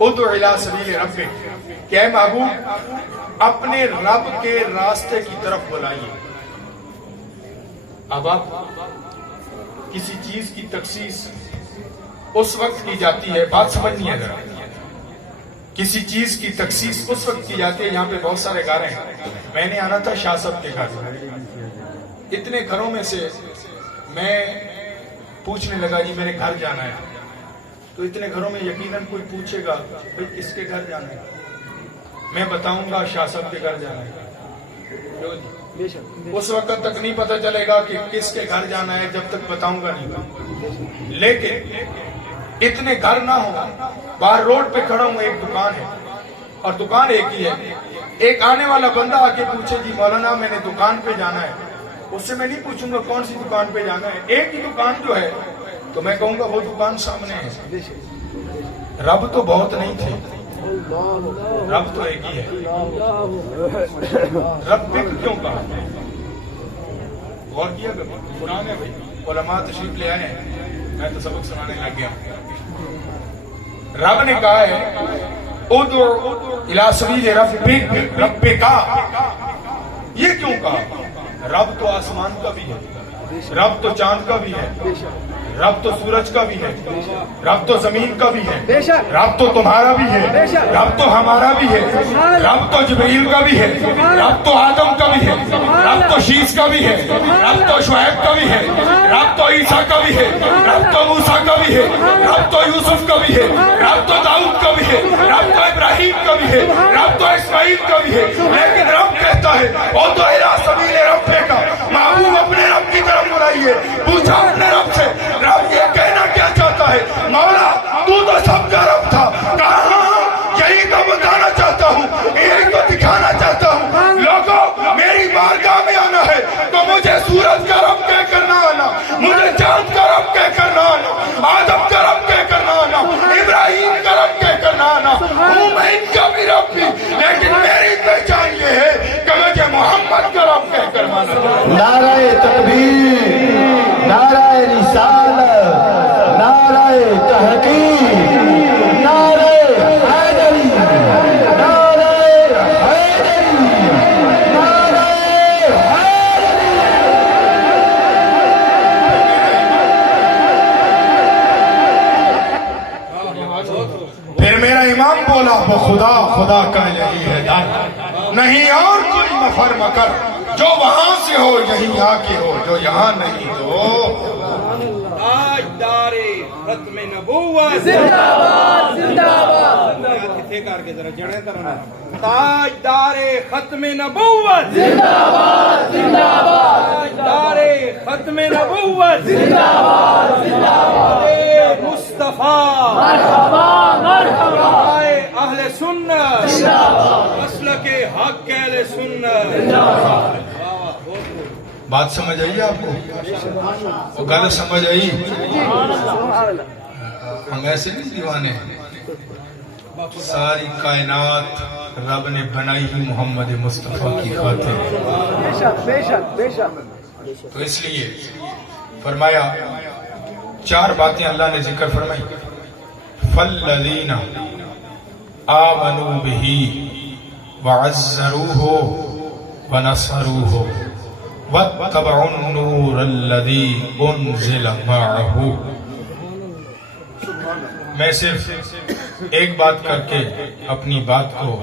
ادعو الی سبیل ربک کہ اے محبوب اپنے رب کے راستے کی طرف بلائیے۔ اب آپ کسی چیز کی تخصیص اس وقت کی جاتی ہے، بات سمجھنی ہے ذرا، کسی چیز کی تخصیص اس وقت کی جاتی ہے، یہاں پہ بہت سارے گھر ہیں، میں نے آنا تھا شاہ صاحب کے گھر، اتنے گھروں میں سے میں پوچھنے لگا جی میرے گھر جانا ہے، تو اتنے گھروں میں یقیناً کوئی پوچھے گا بھائی کس کے گھر جانا ہے، میں بتاؤں گا شاہ صاحب کے گھر جانا ہے، اس وقت تک نہیں پتہ چلے گا کہ کس کے گھر جانا ہے جب تک بتاؤں گا نہیں۔ لیکن اتنے گھر نہ ہو، باہر روڈ پہ کھڑا ہوں، ایک دکان ہے اور دکان ایک ہی ہے، ایک آنے والا بندہ آ کے پوچھے جی مولانا میں نے دکان پہ جانا ہے، اس سے میں نہیں پوچھوں گا کون سی دکان پہ جانا ہے، ایک ہی دکان جو ہے، تو میں کہوں گا وہ دکان سامنے ہے۔ رب تو بہت نہیں تھے، رب تو ایک ہی ہے۔ ربک کیوں کہا؟ غور کیا کبھی؟ قرآن ہے بھائی، علماء تشریف لے آئے ہیں، میں تو سبق سنانے لگ گیا ہوں۔ رب نے کہا ہے ادعو الی سبیل ربک، ربکا، یہ کیوں کہا؟ رب تو آسمان کا بھی ہے، رب تو چاند کا بھی ہے، رب تو سورج کا بھی ہے، رب تو زمین کا بھی ہے، رب تو تمہارا بھی ہے، رب تو ہمارا بھی ہے، رب تو جبریل کا بھی ہے، رب تو آدم کا بھی ہے، رب تو شیس کا بھی ہے، رب تو شعیب کا بھی ہے، رب تو عیسیٰ کا بھی ہے، رب تو موسیٰ کا بھی ہے، رب تو یوسف کا بھی ہے، رب تو داؤد کا بھی ہے، رب تو ابراہیم کا بھی ہے، رب تو اسماعیل کا بھی ہے، لیکن رب کہتا ہے ادعو الی سبیل ربک، محبوب اپنے رب کی طرف بلائیے۔ پوچھا اپنے رب سے، رب یہ کہنا کیا چاہتا ہے؟ مولا تو سب کا رب تھا، کہا یہی تو بتانا چاہتا ہوں، یہی تو دکھانا چاہتا ہوں، لوگوں میری بارگاہ میں آنا ہے تو مجھے سورج کا رب کہہ کر نہ آنا، مجھے چاند کا رب کہہ کر نہ آنا، آدم کا رب کہہ کر نہ آنا، ابراہیم کا رب کہہ کر نہ آنا، ہوں میں ان کا بھی رب بھی، لیکن میری پہچان یہ ہے کہ مجھے محمد کا رب کہہ کر مانا جائے۔ نعرہ تکبیر، نعرہ رسالت، نعرہ تحقیق، نعرہ حیدری، نعرہ حیدری، نعرہ حیدری۔ پھر میرا امام بولا وہ خدا خدا کا یہی ہے دار، نہیں اور کوئی مفر مکر، جو وہاں سے ہو یہی آ کے ہو، جو یہاں نہیں تو۔ تاجدار ختم نبوت زندہ باد، زندہ باد، کتنے کر کے ذرا جڑے کرنا، تاجدار ختم نبوت زندہ باد، زندہ باد، تاجدار ختم نبوت زندہ باد، زندہ باد، مصطفیٰ مرحبا مرحبا، آئے اہل سنت، زندہ باد، مسلک حق اہل سنت، زندہ باد۔ بات سمجھ آئی آپ کو؟ وہ غلط سمجھ آئی؟ ہم ایسے نہیں دیوانے ہیں، ساری کائنات رب نے بنائی ہی محمد مصطفیٰ کی خاطر، بے شک بے شک بے شک۔ تو اس لیے فرمایا چار باتیں اللہ نے ذکر فرمائی، فالذین آمنوا بہ وعزروہ ونصروہ واتبعوا النور الذی انزل معہ۔ میں صرف ایک بات کر کے اپنی بات کو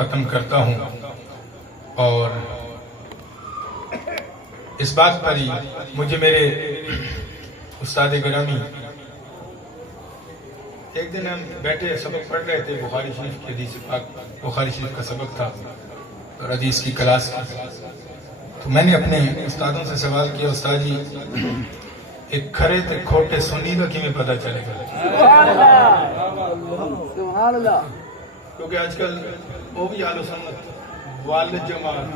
ختم کرتا ہوں، اور اس بات پر ہی مجھے میرے استاد گرامی، ایک دن ہم بیٹھے سبق پڑھ رہے تھے، بخاری شریف کی حدیث پاک، بخاری شریف کا سبق تھا اور حدیث کی کلاس کی، تو میں نے اپنے استادوں سے سوال کیا، استاد جی ایک کھرے تے کھوٹے سنی کا کیویں پتہ چلے گا؟ سبحان اللہ، سبحان اللہ، کیونکہ آج کل وہ بھی اہل سنت والد جماعت،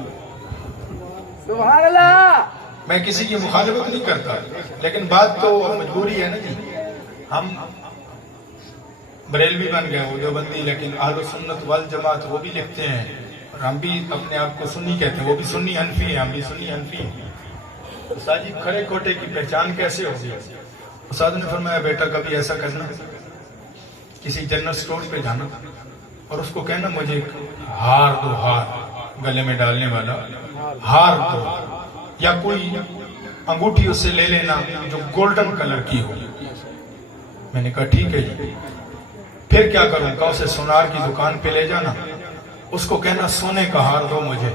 سبحان اللہ، میں کسی کی مخالفت نہیں کرتا، لیکن بات تو مجبوری ہے نا جی، ہم بریلوی بن گئے، وہ دیوبندی، لیکن اہل سنت والجماعت وہ بھی لکھتے ہیں، اور ہم بھی اپنے آپ کو سنی کہتے ہیں، وہ بھی سنی حنفی ہیں، ہم بھی سنی حنفی ہیں۔ استاد جی کھڑے کھوٹے کی پہچان کیسے ہوگی؟ استاد نے فرمایا بیٹا کبھی ایسا کرنا، کسی جنرل سٹور پہ جانا اور اس کو کہنا مجھے ایک ہار دو، ہار گلے میں ڈالنے والا ہار دو، یا کوئی انگوٹھی اس سے لے لینا جو گولڈن کلر کی ہو۔ میں نے کہا ٹھیک ہے جی، پھر کیا کروں؟ کہا اسے سونار کی دکان پہ لے جانا، اس کو کہنا سونے کا ہار دو مجھے،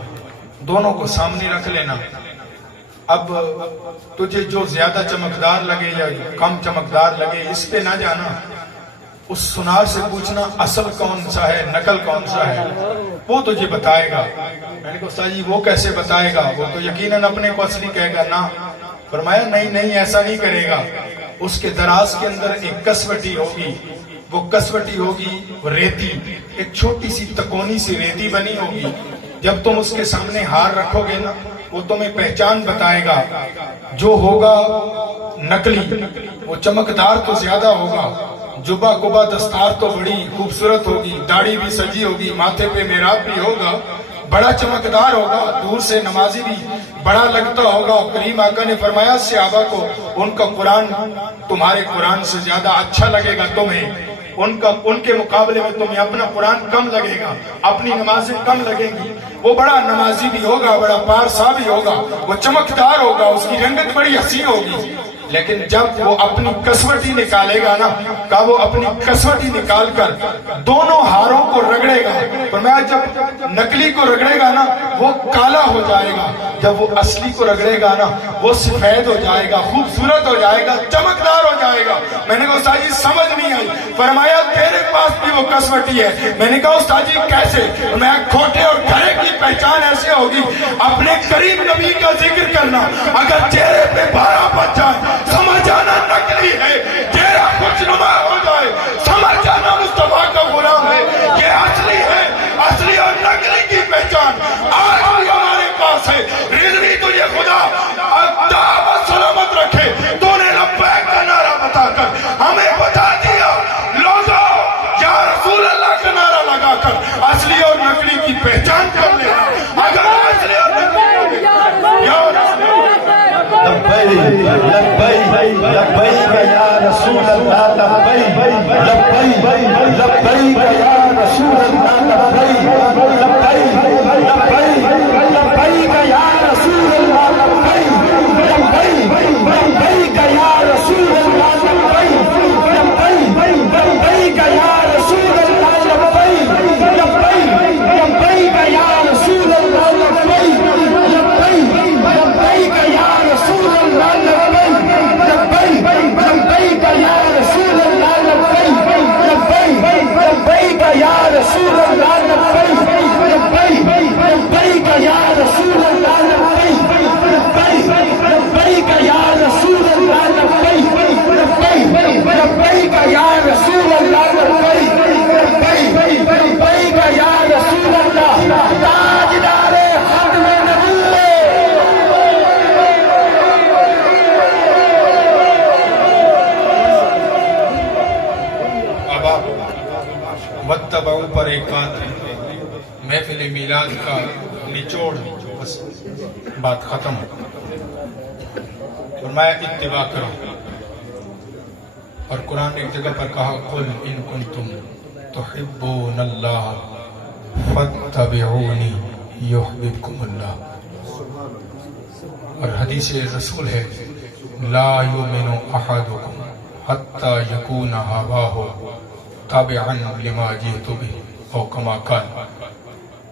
دونوں کو سامنے رکھ لینا، اب تجھے جو زیادہ چمکدار لگے یا کم چمکدار لگے اس پہ نہ جانا، اس سونار سے پوچھنا اصل کون سا ہے، نقل کون سا ہے، وہ تجھے بتائے گا۔ میں نے کہا استاد جی وہ کیسے بتائے گا؟ وہ تو یقیناً اپنے کو اصلی کہے گا نا۔ فرمایا نہیں ایسا نہیں کرے گا، اس کے دراز کے اندر ایک کسوٹی ہوگی، وہ کسوٹی ہوگی ریتی، ایک چھوٹی سی تکونی سی ریتی بنی ہوگی، جب تم اس کے سامنے ہار رکھو گے نا وہ تمہیں پہچان بتائے گا، جو ہوگا نقلی وہ چمکدار تو زیادہ ہوگا، جبہ کبا دستار تو بڑی خوبصورت ہوگی، داڑھی بھی سجی ہوگی، ماتھے پہ محراب بھی ہوگا، بڑا چمکدار ہوگا، دور سے نمازی بھی بڑا لگتا ہوگا۔ کریم آقا نے فرمایا صحابہ کو ان کا قرآن تمہارے قرآن سے زیادہ اچھا لگے گا تمہیں، ان کے مقابلے میں تمہیں اپنا قرآن کم لگے گا، اپنی نمازیں کم لگیں گی۔ وہ بڑا نمازی بھی ہوگا، بڑا پارسا بھی ہوگا، وہ چمکدار ہوگا، اس کی رنگت بڑی حسین ہوگی، لیکن جب وہ اپنی کسوٹی نکالے گا نا، کہ وہ اپنی کسوٹی نکال کر دونوں ہاروں کو رگڑے گا، فرمایا جب نقلی کو رگڑے گا نا وہ کالا ہو جائے گا، جب وہ اصلی کو رگڑے گا نا وہ سفید ہو جائے گا، خوبصورت ہو جائے گا، چمکدار ہو جائے گا۔ میں نے کہا استاد جی سمجھ نہیں آئی۔ فرمایا تیرے پاس بھی وہ کسوٹی ہے۔ میں نے کہا استاد جی کیسے؟ میں کھوٹے اور کھرے کی پہچان ایسے ہوگی، اپنے قریب نبی کا ذکر کرنا، اگر چہرے پہ بھارا پڑ جائے سمجھ جانا نقلی ہے، چہرہ خوش نما ہو جائے سمجھ جانا مصطفیٰ کا غلام ہے۔ یہ اصلی ہے، اصلی اور نقلی کی پہچان آج بھی ہمارے پاس ہے۔ رضوی تجھے خدا عطا سلامت رکھے، تو نے لبیک کا نعرہ بتا کر ہمیں بتا دیا، لوگو یا رسول اللہ کا نعرہ لگا کر اصلی اور نقلی کی پہچان کر لینا۔ اگر اصلی اور نقلی یا لبیک لبیک لبیک یا رسول اللہ، لبیک لبیک لبیک یا رسول اللہ، لبیک لبیک لبیک لبیک یا رسول اللہ، لبیک لبیک لبیک یا رسول اللہ، لبیک لبیک لبیک یا رسول اللہ، لبیک لبیک لبیک یا رسول اللہ، لبیک لبیک لبیک یا رسول اللہ، لبیک لبیک لبیک یا رسول اللہ، لبیک لبیک لبیک یا رسول اللہ، لبیک لبیک لبیک یا رسول اللہ، لبیک لبیک لبیک یا رسول اللہ، لبیک لبیک لبیک یا رسول اللہ، لبیک لبیک لبیک یا رسول اللہ۔ تاجدار ختم نبوت، اب آپ متبعو پر ایک محفل میلاد کا نچوڑ، بس بات ختم ہو، فرمایا اتباع کرو، اور قرآن نے ایک جگہ پر کہا قل ان کنتم تحبون اللہ فاتبعونی یحببکم اللہ، اور حدیث رسول ہے لا یؤمن احدکم حتی یکون ہواہ تابعا لما جئت بہ، او کما قال۔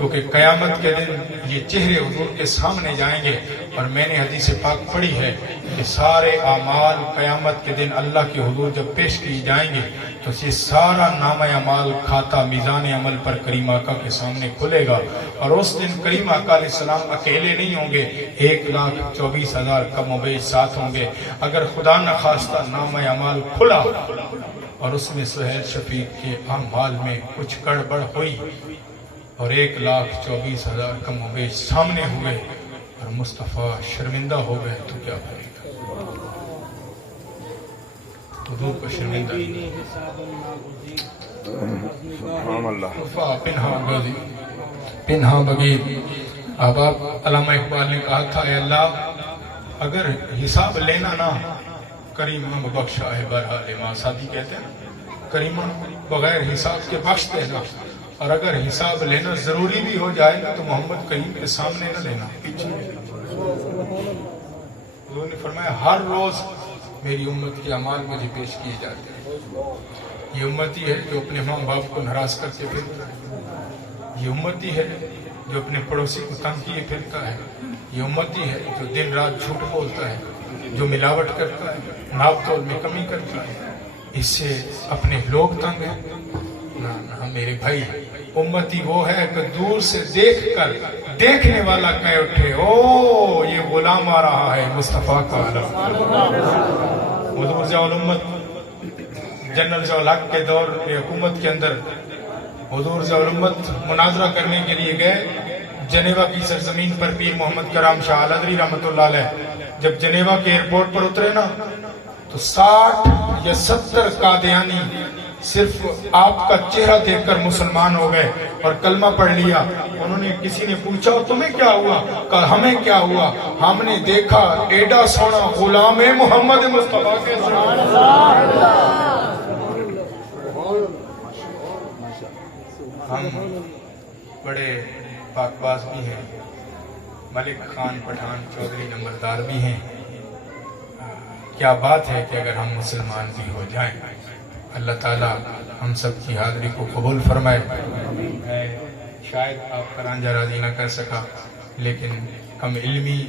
کیونکہ قیامت کے دن یہ چہرے حضور کے سامنے جائیں گے، اور میں نے حدیث پاک پڑھی ہے کہ سارے اعمال قیامت کے دن اللہ کے حضور جب پیش کی جائیں گے تو یہ سارا نامہ اعمال کھاتا میزان عمل پر کریم آقا کے سامنے کھلے گا، اور اس دن کریم آقا علیہ السلام اکیلے نہیں ہوں گے، 1,24,000 کم و بیش ساتھ ہوں گے۔ اگر خدا نخواستہ نامہ اعمال کھلا اور اس میں سہیل شفیق کے اعمال میں کچھ گڑبڑ ہوئی اور 1,24,000 کم و بیش سامنے ہوئے اور مصطفیٰ شرمندہ ہو گئے تو کیا بنے گا؟ حضور کو شرمندہ پنہا بغیر۔ اب علامہ اقبال نے کہا تھا اے اللہ اگر حساب لینا نہ کریمہ بخشا ہے برحال ما، سادی کہتے ہیں کریمہ بغیر حساب کے بخش دینا، اور اگر حساب لینا ضروری بھی ہو جائے گا تو محمد کریم کے سامنے نہ لینا، پیچھے حضور نے فرمایا ہر روز میری امت کے اعمال مجھے پیش کیے جاتے ہیں۔ یہ امتی ہے جو اپنے ماں باپ کو ناراض کر کے پھرتا ہے، یہ امتی ہے جو اپنے پڑوسی کو تنگ کیے پھرتا ہے، یہ امتی ہے جو دن رات جھوٹ بولتا ہے، جو ملاوٹ کرتا ہے، ناپ تول میں کمی کرتا ہے، اس سے اپنے لوگ تنگ ہیں۔ نہ میرے بھائی، امتی وہ ہے کہ دور سے دیکھ کر دیکھنے والا کہہ اٹھے او یہ غلام آ رہا ہے مصطفیٰ کا علم۔ حضور ضیاء الامت جنرل ضیاء الحق کے دور میں حکومت کے اندر حضور ضیاء الامت مناظرہ کرنے کے لیے گئے جنیوا کی سرزمین پر۔ پیر محمد کرام شاہ الحضری رحمۃ اللہ علیہ جب جنیوا کے ایئرپورٹ پر اترے نا تو 60 یا 70 قادیانی صرف آپ کا چہرہ دیکھ کر مسلمان ہو گئے اور کلمہ پڑھ لیا۔ انہوں نے کسی نے پوچھا تمہیں کیا ہوا؟ کہا ہمیں کیا ہوا، ہم نے دیکھا ایڈا سونا غلام محمد مصطفیٰ کے ہم بڑے پاک باز بھی ہیں، ملک خان پٹھان چودھری نمبردار بھی ہیں۔ کیا بات ہے کہ اگر ہم مسلمان بھی ہو جائیں، اللہ تعالیٰ ہم سب کی حاضری کو قبول فرمائے۔ شاید آپ کا رانجھا راضی نہ کر سکا، لیکن کم علمی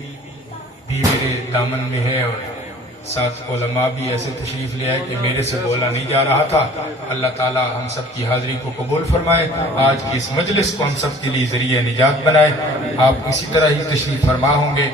بھی میرے دامن میں ہے، اور ساتھ علماء بھی ایسے تشریف لے آئے کہ میرے سے بولا نہیں جا رہا تھا۔ اللہ تعالیٰ ہم سب کی حاضری کو قبول فرمائے، آج کی اس مجلس کو ہم سب کے لیے ذریعہ نجات بنائے۔ آپ اسی طرح ہی تشریف فرما ہوں گے۔